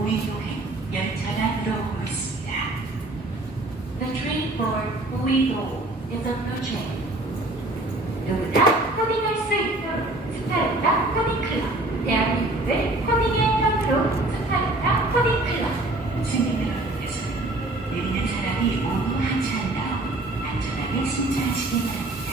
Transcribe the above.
우이동행 열차가 들어오고 있습니다. The train for 우이동 is on the train. 누구나 코딩할 수 있도록 스타일다 코딩 클럽 대한민국을 코딩의 편으로 스타일다 코딩 클럽 승객 여러분께서 내리는 사람이 모두 하차한 다음 안전하게 승차하시기 바랍니다.